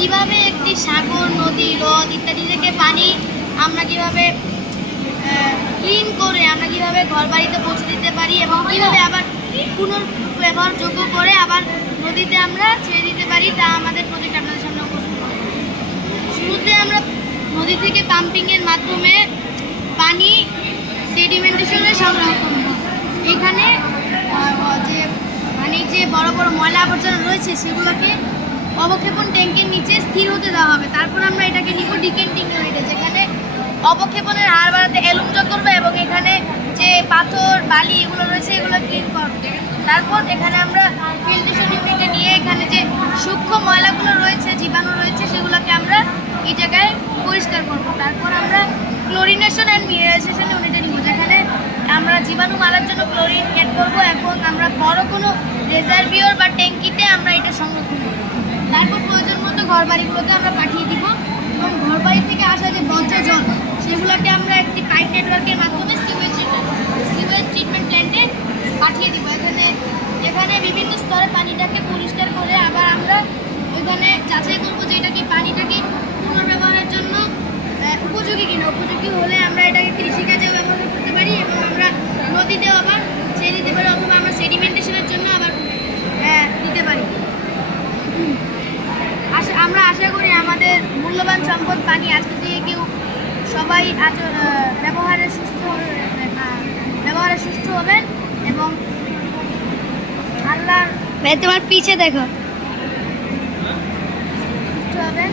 কিভাবে একটি সাগর, নদী, হ্রদ ইত্যাদি থেকে পানি আমরা কিভাবে ক্লিন করে আমরা কিভাবে ঘর বাড়িতে পৌঁছে দিতে পারি এবং কিভাবে আবার পুনর্ব্যবহারযোগ্য করে আবার নদীতে আমরা ছেড়ে দিতে পারি, তা আমাদের প্রজেক্ট আপনাদের সামনে উপস্থাপন করব। শুরুতে আমরা নদী থেকে পাম্পিংয়ের মাধ্যমে পানি সেডিমেন্টেশনে সংগ্রহ করব। এখানে যে পানির যে বড় বড় ময়লা আবর্জনা রয়েছে সেগুলোকে অবক্ষেপণ ট্যাঙ্কের নিচে স্থির হতে দেওয়া হবে। তারপর আমরা এটাকে নিব ডিকেন্টিং ইউনিটে, যেখানে অবক্ষেপণের হার বাড়াতে অ্যালুম যোগ করবে এবং এখানে যে পাথর বালি এগুলো রয়েছে এগুলো ক্লিন করবে। তারপর এখানে আমরা ফিল্ট্রেশন ইউনিটে নিয়ে এখানে যে সূক্ষ্ম ময়লাগুলো রয়েছে, জীবাণু রয়েছে, সেগুলোকে আমরা এই জায়গায় পরিষ্কার করব। তারপর আমরা ক্লোরিনেশন অ্যান্ড মিনারেলাইজেশন ইউনিটে নিব, যেখানে আমরা জীবাণু মারার জন্য ক্লোরিন অ্যাড করব এবং আমরা বড় কোনো রিজার্ভিয়র বা ট্যাঙ্কিতে আমরা এটা সংরক্ষণ করব। তারপর প্রয়োজন মতো ঘর বাড়িগুলোতে আমরা পাঠিয়ে দিব এবং ঘর বাড়ি থেকে আসা যে বর্জ্য জল সেগুলোকে আমরা একটি পাইপ নেটওয়ার্কের মাধ্যমে সিওয়েজ ট্রিটমেন্ট প্ল্যান্টে পাঠিয়ে দিব। এখানে বিভিন্ন স্তরে পানিটাকে পরিষ্কার করে আবার আমরা ওইখানে যাচাই করবো যে এটা কি পানিটাকে পুনর্ব্যবহারের জন্য উপযোগী কিনা। উপযোগী হলে আমরা এটাকে কৃষিকাজেও ব্যবহার করতে পারি এবং আমরা নদীতেও আবার ছেড়ে দিতে পারি, অথবা আমরা সেডিমেন্টেশনের জন্য আবার দিতে পারি। আমরা আশা করি আমাদের মূল্যবান সম্পদ পানি আজকে থেকে কেউ সবাই ব্যবহারে সুস্থ হবেন এবং আল্লাহ তোমার পিছে দেখো সুস্থ হবেন।